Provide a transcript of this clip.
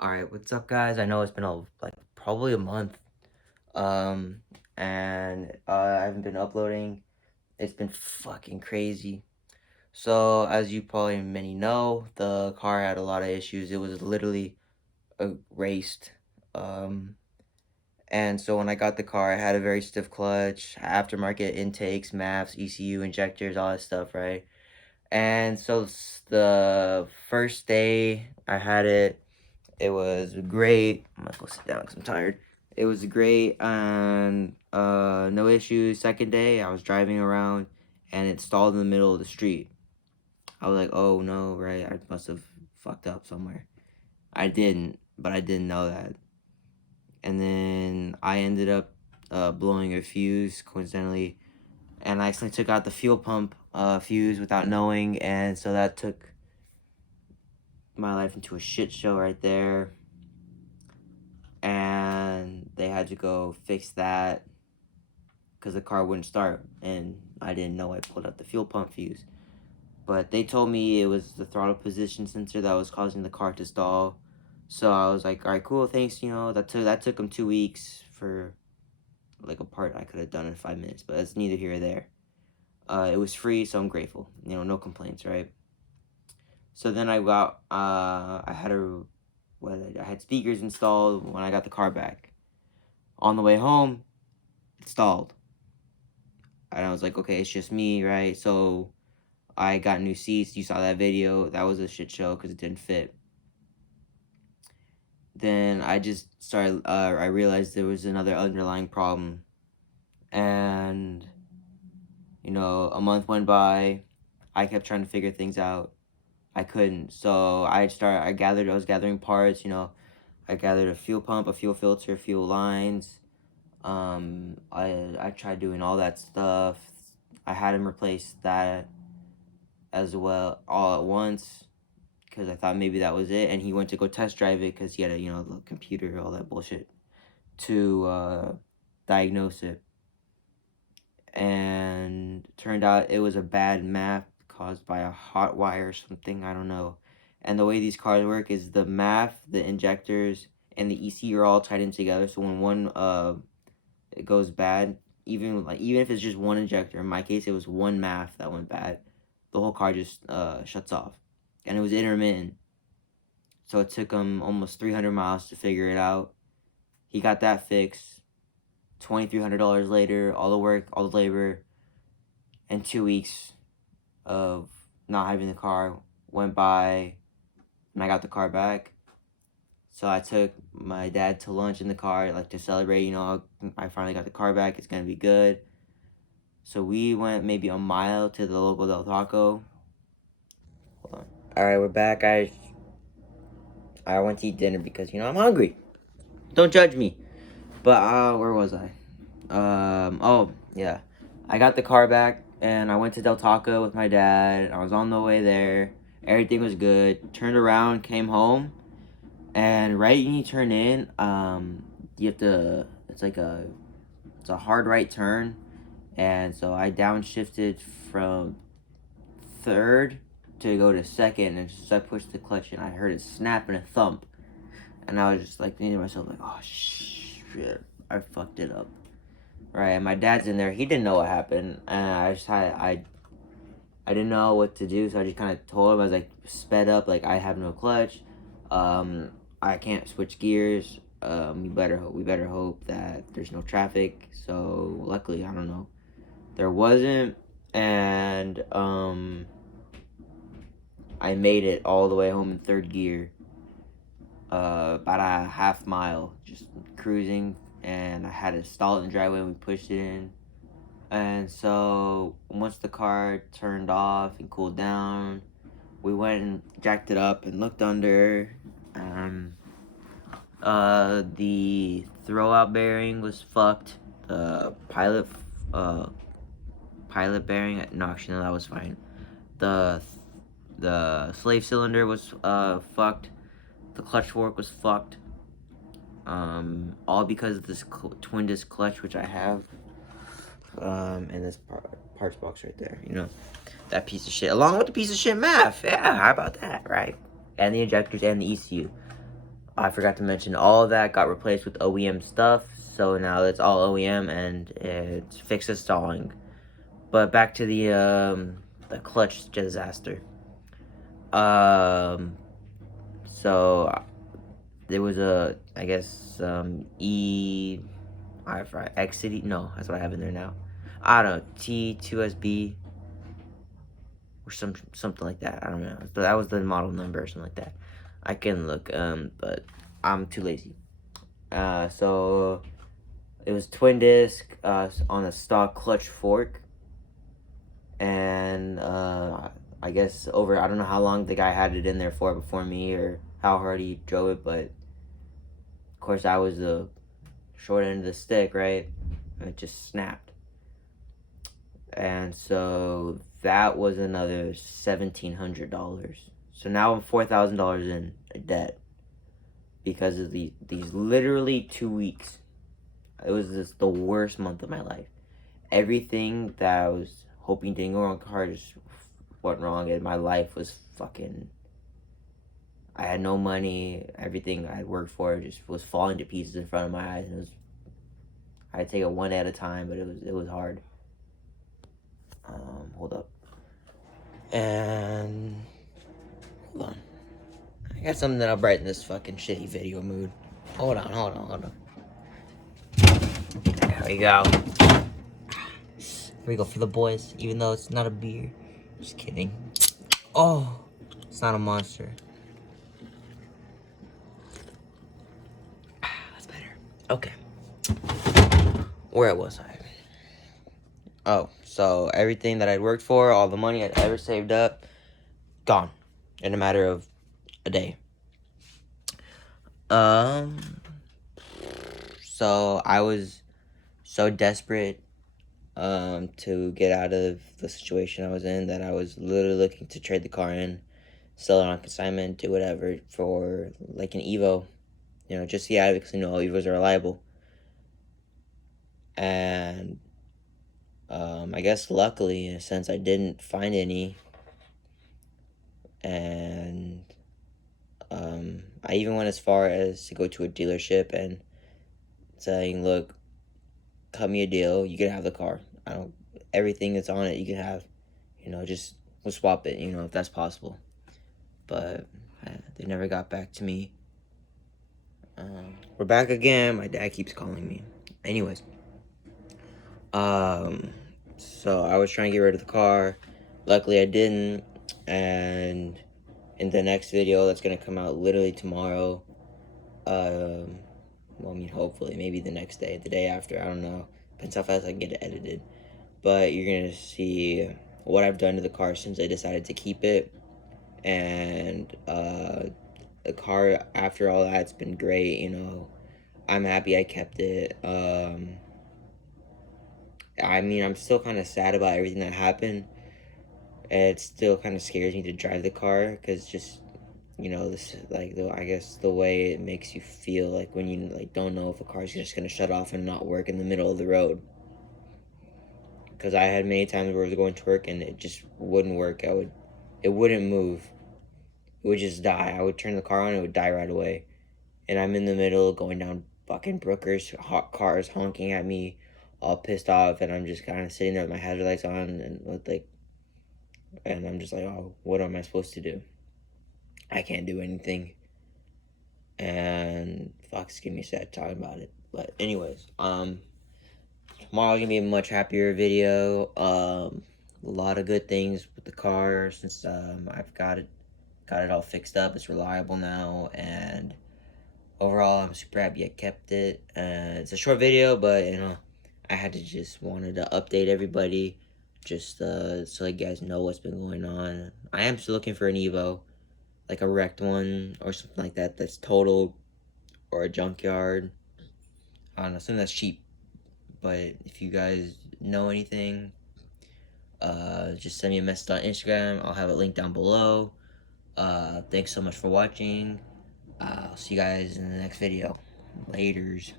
All right, what's up, guys? I know it's been probably a month, um, and I haven't been uploading. It's been fucking crazy. So, as you probably many know, the car had a lot of issues. It was literally erased. Um, and so when I got the car, I had a very stiff clutch, aftermarket intakes, maps, ECU injectors, all that stuff, right? And so the first day I had it. It was great. I'm gonna go sit down because I'm tired. It was great and no issues. Second day, I was driving around and it stalled in the middle of the street. I was like, oh no, right? I must have fucked up somewhere. I didn't, but I didn't know that. And then I ended up blowing a fuse coincidentally, and I accidentally took out the fuel pump fuse without knowing, and so that took my life into a shit show right there. And they had to go fix that because the car wouldn't start, and I didn't know I pulled out the fuel pump fuse. But they told me it was the throttle position sensor that was causing the car to stall. So I was like, all right, cool, thanks. That took them 2 weeks for like a part I could have done in 5 minutes, but that's neither here or there. It was free, so I'm grateful. No complaints, right? So then I had speakers installed when I got the car back. On the way home, it stalled. And I was like, okay, it's just me, right? So I got new seats. You saw that video. That was a shit show because it didn't fit. Then I just started, I realized there was another underlying problem. And, a month went by. I kept trying to figure things out. I couldn't. So I was gathering parts, I gathered a fuel pump, a fuel filter, fuel lines. I tried doing all that stuff. I had him replace that as well all at once because I thought maybe that was it. And he went to go test drive it because he had the computer, all that bullshit to diagnose it. And turned out it was a bad map caused by a hot wire or something. I don't know. And the way these cars work is the MAF, the injectors, and the ECU are all tied in together. So when one it goes bad, even if it's just one injector. In my case, it was one MAF that went bad. The whole car just shuts off, and it was intermittent. So it took him almost 300 miles to figure it out. He got that fixed. $2,300 later, all the work, all the labor, and 2 weeks of not having the car went by, and I got the car back. So I took my dad to lunch in the car, like to celebrate. I finally got the car back. It's gonna be good. So we went maybe a mile to the local Del Taco. Hold on. All right, we're back, guys. I went to eat dinner because I'm hungry. Don't judge me. But where was I? Oh yeah, I got the car back and I went to Del Taco with my dad. I was on the way there. Everything was good. Turned around, came home, and right when you turn in, you have to. It's a hard right turn, and so I downshifted from third to go to second, and so I pushed the clutch and I heard it snap and a thump, and I was just like thinking to myself like, oh shit, I fucked it up, right? And my dad's in there, he didn't know what happened, and I didn't know what to do, so I just kind of told him. I was like, sped up, like I have no clutch, I can't switch gears. We better hope that there's no traffic. So luckily, I don't know, there wasn't, and I made it all the way home in third gear, about a half mile, just cruising, and I had to stall it in the driveway and we pushed it in. And so once the car turned off and cooled down, we went and jacked it up and looked under. The throwout bearing was fucked. The pilot bearing, no, actually no, that was fine. The slave cylinder was fucked. The clutch fork was fucked. All because of this twin disc clutch, which I have. And this parts box right there. That piece of shit, along with the piece of shit math. Yeah, how about that, right? And the injectors and the ECU. I forgot to mention all of that got replaced with OEM stuff, so now it's all OEM and it's fixed its stalling. But back to the clutch disaster. So there was I guess I forgot, Xcity. No, that's what I have in there now. I don't know, T2SB or something like that. I don't know. So that was the model number or something like that. I can look, but I'm too lazy. So it was twin disc on a stock clutch fork, and I guess I don't know how long the guy had it in there for before me or how hard he drove it, but of course I was the short end of the stick, right? And it just snapped. And so that was another $1,700. So now I'm $4,000 in debt because of these literally 2 weeks. It was just the worst month of my life. Everything that I was hoping didn't go wrong with the car just went wrong, and my life was fucking. I had no money. Everything I had worked for just was falling to pieces in front of my eyes, and it was. I had to take it one day at a time, but it was hard. Hold up. And hold on. I got something that'll brighten this fucking shitty video mood. Hold on. There we go. Here we go for the boys, even though it's not a beer. Just kidding. Oh, it's not a Monster. That's better. Okay. Where was I? Oh, so everything that I'd worked for, all the money I'd ever saved up, gone in a matter of a day. So I was so desperate to get out of the situation I was in that I was literally looking to trade the car in, sell it on consignment, do whatever for like an Evo, just to get out of it because all Evos are reliable. And I guess luckily, in a sense, I didn't find any. And I even went as far as to go to a dealership and saying, look, cut me a deal, you can have the car. Everything that's on it you can have. Just we'll swap it, if that's possible. But they never got back to me. We're back again. My dad keeps calling me. Anyways. So I was trying to get rid of the car. Luckily I didn't. And in the next video that's gonna come out literally tomorrow, hopefully, maybe the next day, the day after, I don't know. Depends how fast I can get it edited. But you're gonna see what I've done to the car since I decided to keep it. And the car, after all that, it's been great, I'm happy I kept it. I'm still kind of sad about everything that happened. It still kind of scares me to drive the car because just, this, I guess the way it makes you feel, like when you don't know if a car's just gonna shut off and not work in the middle of the road. Because I had many times where I was going to work and it just wouldn't work. It wouldn't move. It would just die. I would turn the car on and it would die right away. And I'm in the middle going down fucking Brookers, hot cars honking at me, all pissed off, and I'm just kind of sitting there with my hazard lights on and I'm just like, oh, what am I supposed to do? I can't do anything. And fuck's giving me sad talking about it. But anyways, tomorrow's gonna be a much happier video. A lot of good things with the car since I've got it all fixed up. It's reliable now, and overall I'm super happy I kept it. It's a short video, but I had to wanted to update everybody just so you guys know what's been going on. I am still looking for an Evo, like a wrecked one or something like that that's totaled, or a junkyard. I don't know, something that's cheap. But if you guys know anything, just send me a message on Instagram. I'll have it linked down below. Thanks so much for watching. I'll see you guys in the next video. Laters.